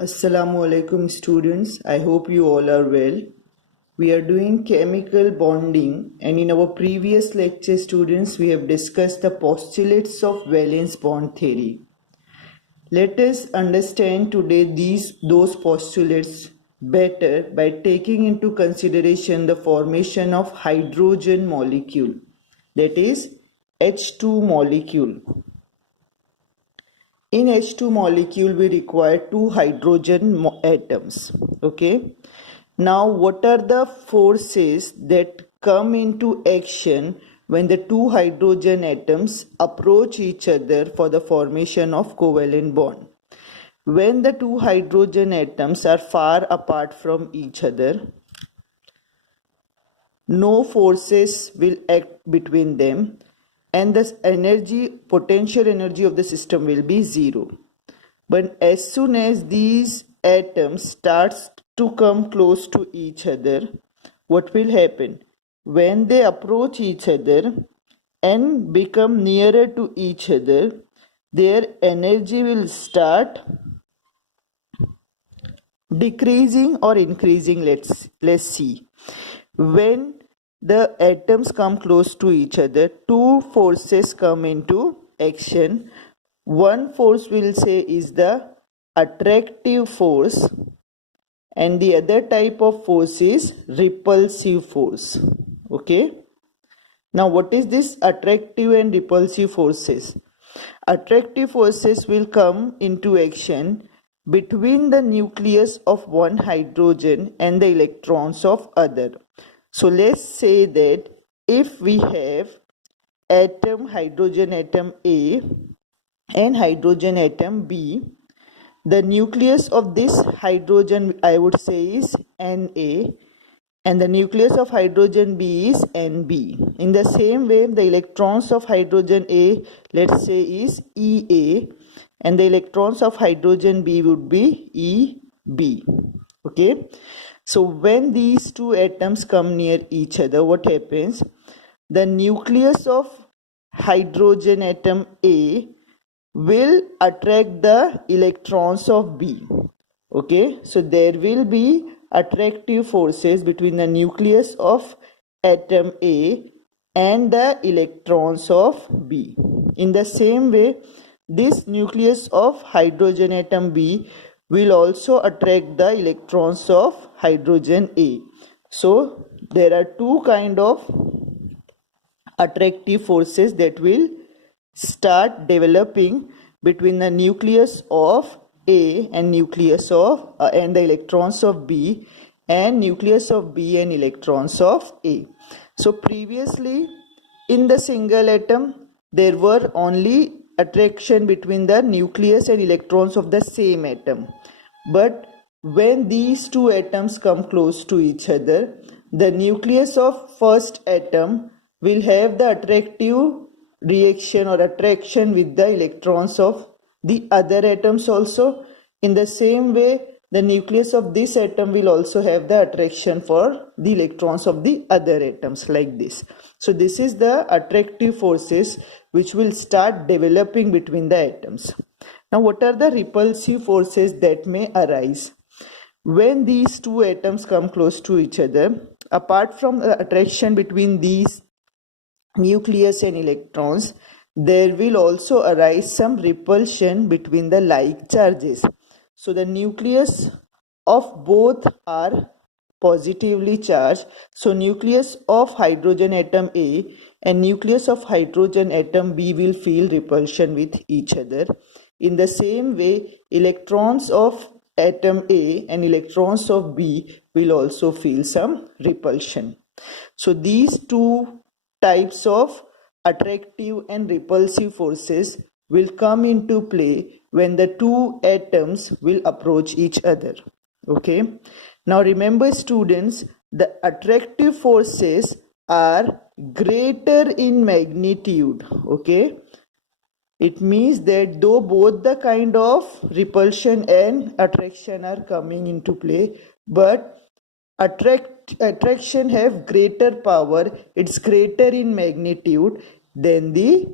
Assalamu alaikum students. I hope you all are well. We are doing chemical bonding, and in our previous lecture students we have discussed the postulates of valence bond theory. Let us understand today those postulates better by taking into consideration the formation of hydrogen molecule, that is H2 molecule. In H2 molecule, we require two hydrogen atoms. Okay. Now, what are the forces that come into action when the two hydrogen atoms approach each other for the formation of covalent bond? When the two hydrogen atoms are far apart from each other, no forces will act between them, and the potential energy of the system will be zero. But as soon as these atoms starts to come close to each other, what will happen? When they approach each other and become nearer to each other, their energy will start decreasing or increasing. Let's see. When the atoms come close to each other, two forces come into action. One force will say is the attractive force, and the other type of force is repulsive force. Okay. Now, what is this attractive and repulsive forces? Attractive forces will come into action between the nucleus of one hydrogen and the electrons of other. So let's say that if we have hydrogen atom A and hydrogen atom B, the nucleus of this hydrogen I would say is Na, and the nucleus of hydrogen B is Nb. In the same way, the electrons of hydrogen A, let's say, is Ea, and the electrons of hydrogen B would be Eb. Okay. So when these two atoms come near each other, what happens? The nucleus of hydrogen atom A will attract the electrons of B. Okay, so there will be attractive forces between the nucleus of atom A and the electrons of B. In the same way, this nucleus of hydrogen atom B will also attract the electrons of hydrogen A. So there are two kind of attractive forces that will start developing between the nucleus of A and nucleus of and the electrons of B, and nucleus of B and electrons of A. So previously in the single atom there were only attraction between the nucleus and electrons of the same atom, but when these two atoms come close to each other, the nucleus of first atom will have the attractive reaction or attraction with the electrons of the other atoms also. In the same way, the nucleus of this atom will also have the attraction for the electrons of the other atoms, like this. So this is the attractive forces which will start developing between the atoms. Now, what are the repulsive forces that may arise? When these two atoms come close to each other, apart from the attraction between these nucleus and electrons, there will also arise some repulsion between the like charges. So the nucleus of both are positively charged. So nucleus of hydrogen atom A and nucleus of hydrogen atom B will feel repulsion with each other. In the same way, electrons of atom A and electrons of B will also feel some repulsion. So these two types of attractive and repulsive forces will come into play when the two atoms will approach each other. Okay. Now remember students, the attractive forces are greater in magnitude. Okay. It means that though both the kind of repulsion and attraction are coming into play, but attraction have greater power, it's greater in magnitude than the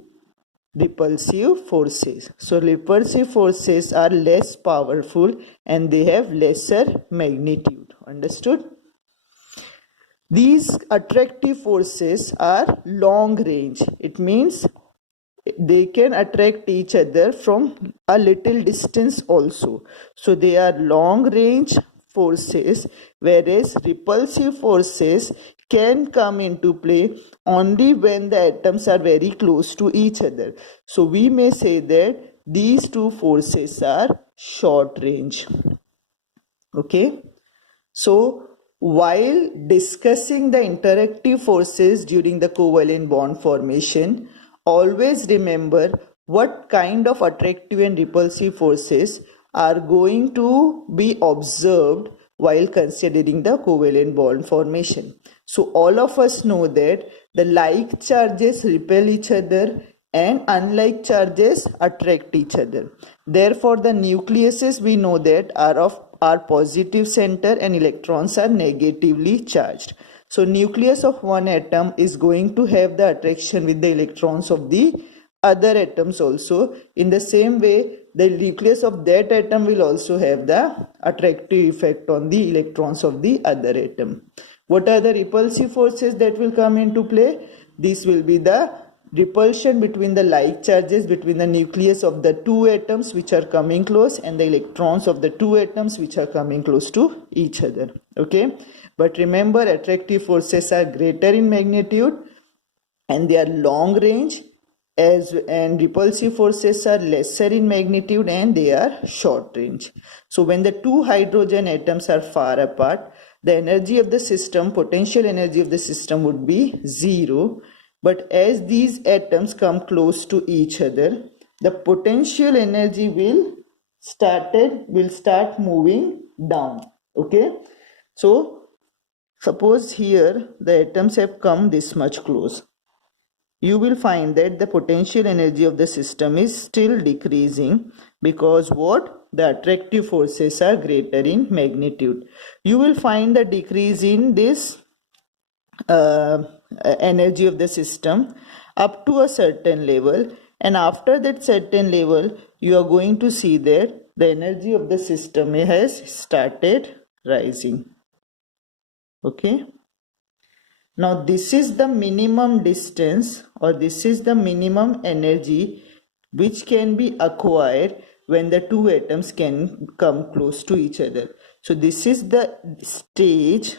repulsive forces. So repulsive forces are less powerful and they have lesser magnitude. Understood? These attractive forces are long range. It means they can attract each other from a little distance also. So they are long range forces, whereas repulsive forces can come into play only when the atoms are very close to each other. So we may say that these two forces are short range. Okay. So while discussing the interactive forces during the covalent bond formation, always remember what kind of attractive and repulsive forces are going to be observed while considering the covalent bond formation. So all of us know that the like charges repel each other and unlike charges attract each other. Therefore, the nucleuses we know that are positive center and electrons are negatively charged. So nucleus of one atom is going to have the attraction with the electrons of the other atoms also. In the same way, the nucleus of that atom will also have the attractive effect on the electrons of the other atom. What are the repulsive forces that will come into play? This will be the repulsion between the like charges between the nucleus of the two atoms which are coming close and the electrons of the two atoms which are coming close to each other. Okay, but remember, attractive forces are greater in magnitude and they are long range, and repulsive forces are lesser in magnitude and they are short range. So when the two hydrogen atoms are far apart, the energy of the system, potential energy of the system would be zero. But as these atoms come close to each other, the potential energy will start moving down. Okay, so suppose here the atoms have come this much close. You will find that the potential energy of the system is still decreasing because what? The attractive forces are greater in magnitude. You will find the decrease in this energy of the system up to a certain level, and after that certain level you are going to see that the energy of the system has started rising. Okay, now this is the minimum distance or this is the minimum energy which can be acquired when the two atoms can come close to each other. So this is the stage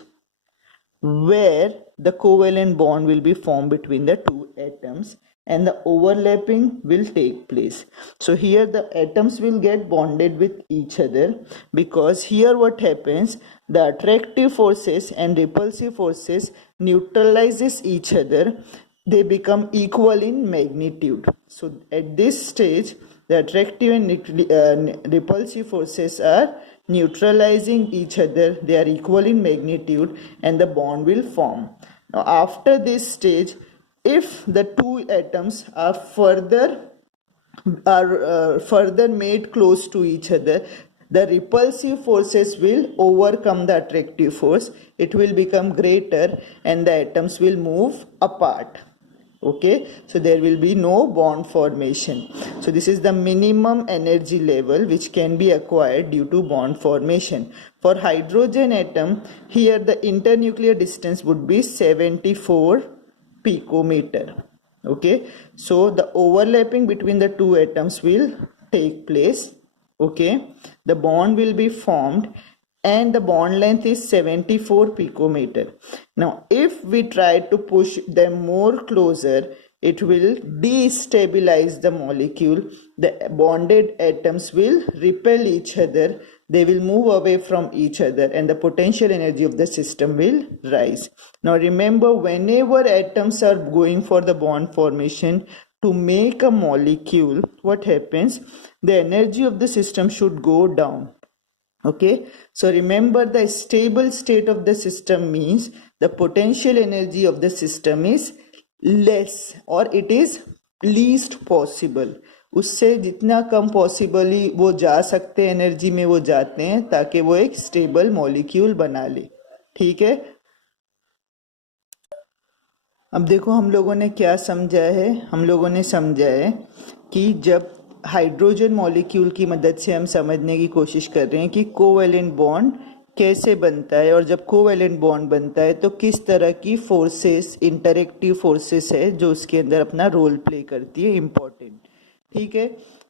where the covalent bond will be formed between the two atoms and the overlapping will take place. So here the atoms will get bonded with each other, because here what happens, the attractive forces and repulsive forces neutralizes each other. They become equal in magnitude. So at this stage the attractive and repulsive forces are neutralizing each other. They are equal in magnitude and the bond will form. Now after this stage, if the two atoms are further made close to each other, the repulsive forces will overcome the attractive force. It will become greater and the atoms will move apart. Okay, so there will be no bond formation. So this is the minimum energy level which can be acquired due to bond formation. For hydrogen atom, here the internuclear distance would be 74 picometer. Okay, so the overlapping between the two atoms will take place. Okay, the bond will be formed and the bond length is 74 picometer. Now if we try to push them more closer, it will destabilize the molecule. The bonded atoms will repel each other, they will move away from each other and the potential energy of the system will rise. Now remember, whenever atoms are going for the bond formation to make a molecule, what happens? The energy of the system should go down. Okay, so remember, the stable state of the system means the potential energy of the system is less or it is least possible. उससे जितना कम possibly वो जा सकते हैं energy में वो जाते हैं ताकि वो एक स्टेबल मॉलिक्यूल बना ले. ठीक है, अब देखो हम लोगों ने क्या समझा है. हम लोगों ने समझा है कि जब हाइड्रोजन मॉलिक्यूल की मदद से हम समझने की कोशिश कर रहे हैं कि कोवैलेंट बॉन्ड कैसे बनता है, और जब कोवैलेंट बॉन्ड बनता है तो किस तरह की फोर्सेस, इंटरेक्टिव फोर्सेस है जो उसके अंदर अपना रोल प्ले करती है, इम्पोर्टेंट। ठीक है,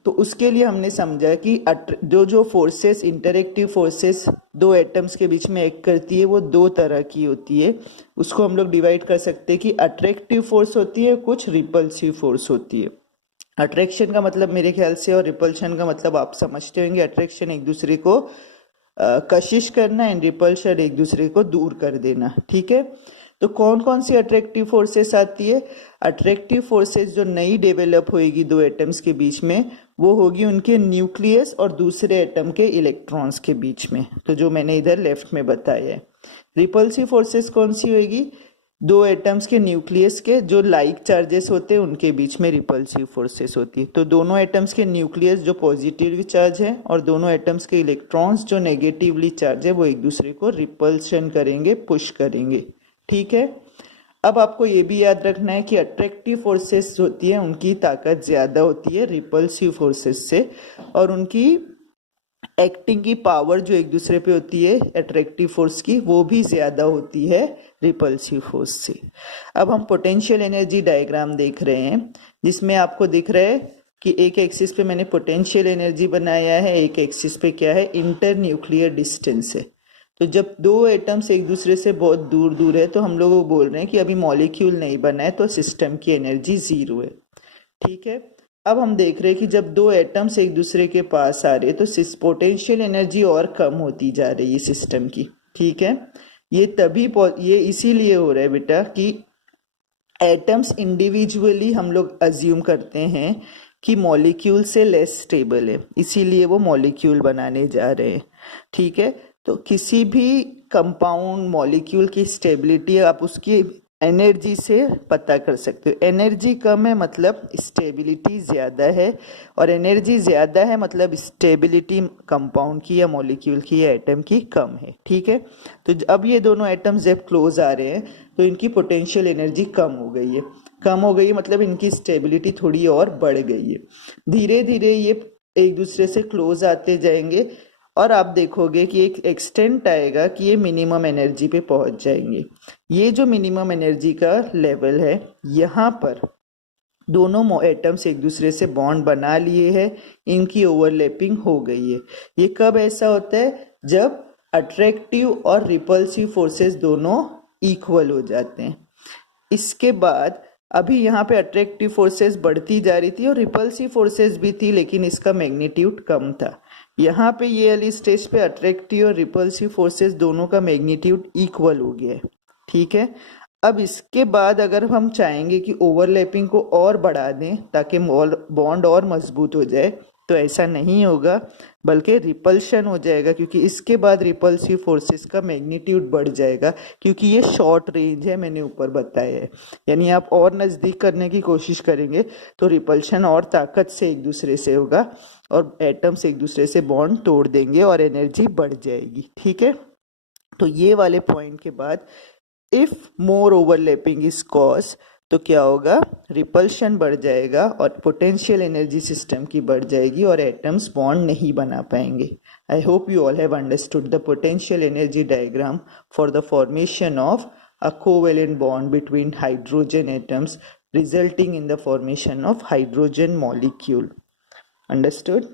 तो उसके लिए हमने समझा कि जो जो फोर्सेस, इंटरेक्टिव फोर्सेस दो एटम्स के बीच में एक्ट करती है वो दो तरह की होती है। उसको हम लोग डिवाइड कर सकते हैं कि अट्रैक्टिव फोर्स होती है, कुछ रिपल्सिव फोर्स होती है। अट्रैक्शन का मतलब मेरे ख्याल से और रिपल्शन का मतलब आप समझते होंगे। अट्रैक्शन एक दूसरे को कशिश करना एंड रिपल्शन एक दूसरे को दूर कर देना। ठीक है, तो कौन कौन सी अट्रैक्टिव फोर्सेस आती है? अट्रैक्टिव फोर्सेस जो नई डेवलप होएगी दो एटम्स के बीच में, वो होगी उनके न्यूक्लियस और दूसरे एटम के इलेक्ट्रॉन्स के बीच में, तो जो मैंने इधर लेफ्ट में बताया है। रिपल्सिव फोर्सेस कौन सी होएगी? दो एटम्स के न्यूक्लियस के जो लाइक चार्जेस होते हैं उनके बीच में रिपल्सिव फोर्सेस होती है। तो दोनों एटम्स के न्यूक्लियस जो पॉजिटिवली चार्ज है और दोनों एटम्स के इलेक्ट्रॉन्स जो नेगेटिवली चार्ज है वो एक दूसरे को रिपल्शन करेंगे, पुश करेंगे। ठीक है, अब आपको ये भी याद रखना है कि अट्रैक्टिव फोर्सेस होती है उनकी ताकत ज्यादा होती है रिपल्सिव फोर्सेस से, और उनकी एक्टिंग की पावर जो एक दूसरे पे होती है अट्रैक्टिव फोर्स की, वो भी ज्यादा होती है रिपल्सिव फोर्स से। अब हम पोटेंशियल एनर्जी डायग्राम देख रहे हैं जिसमें आपको दिख रहा है कि एक एक्सिस पे मैंने पोटेंशियल एनर्जी बनाया है, एक एक्सिस पे क्या है, इंटर न्यूक्लियर डिस्टेंस है। तो जब दो एटम्स एक दूसरे से बहुत दूर दूर है तो हम लोग वो बोल रहे हैं कि अभी मॉलिक्यूल नहीं बना है, तो सिस्टम की एनर्जी जीरो है। ठीक है, अब हम देख रहे हैं कि जब दो एटम्स एक दूसरे के पास आ रहे हैं तो पोटेंशियल एनर्जी और कम होती जा रही है सिस्टम की। ठीक है, ये इसीलिए हो रहा है बेटा कि एटम्स इंडिविजुअली हम लोग अज्यूम करते हैं कि मॉलिक्यूल से लेस स्टेबल है, इसीलिए वो मॉलिक्यूल बनाने जा रहे हैं। ठीक है, तो किसी भी कंपाउंड मॉलिक्यूल की स्टेबिलिटी आप उसकी एनर्जी से पता कर सकते हो। एनर्जी कम है मतलब स्टेबिलिटी ज़्यादा है, और एनर्जी ज़्यादा है मतलब स्टेबिलिटी कंपाउंड की या मॉलिक्यूल की या एटम की कम है। ठीक है, तो अब ये दोनों एटम्स जब क्लोज आ रहे हैं तो इनकी पोटेंशियल एनर्जी कम हो गई है। कम हो गई मतलब इनकी स्टेबिलिटी थोड़ी और बढ़ गई है। धीरे धीरे ये एक दूसरे से क्लोज आते जाएंगे और आप देखोगे कि एक एक्सटेंट आएगा कि ये मिनिमम एनर्जी पे पहुंच जाएंगे। ये जो मिनिमम एनर्जी का लेवल है, यहाँ पर दोनों एटम्स एक दूसरे से बॉन्ड बना लिए हैं, इनकी ओवरलैपिंग हो गई है। ये कब ऐसा होता है? जब अट्रैक्टिव और रिपल्सिव फोर्सेस दोनों इक्वल हो जाते हैं। इसके बाद अभी यहाँ पे अट्रैक्टिव फोर्सेस बढ़ती जा रही थी और रिपल्सिव फोर्सेस भी थी, लेकिन इसका मैग्नीट्यूड कम था। यहाँ पे ये वाली स्टेज पे अट्रैक्टिव और रिपल्सिव फोर्सेस दोनों का मैग्नीट्यूड इक्वल हो गया है। ठीक है, अब इसके बाद अगर हम चाहेंगे कि ओवरलैपिंग को और बढ़ा दें ताकि बॉन्ड और मजबूत हो जाए, तो ऐसा नहीं होगा, बल्कि रिपल्शन हो जाएगा, क्योंकि इसके बाद रिपल्सिव फोर्सेस का मैग्नीट्यूड बढ़ जाएगा, क्योंकि ये शॉर्ट रेंज है, मैंने ऊपर बताया है। यानी आप और नज़दीक करने की कोशिश करेंगे तो रिपल्शन और ताकत से एक दूसरे से होगा और एटम्स एक दूसरे से बॉन्ड तोड़ देंगे और एनर्जी बढ़ जाएगी। ठीक है, तो ये वाले पॉइंट के बाद if more overlapping is cause, तो क्या होगा, रिपल्शन बढ़ जाएगा और पोटेंशियल एनर्जी सिस्टम की बढ़ जाएगी और एटम्स बॉन्ड नहीं बना पाएंगे। I hope you all have understood the potential energy diagram for the formation of a covalent bond between hydrogen atoms resulting in the formation of hydrogen molecule. Understood?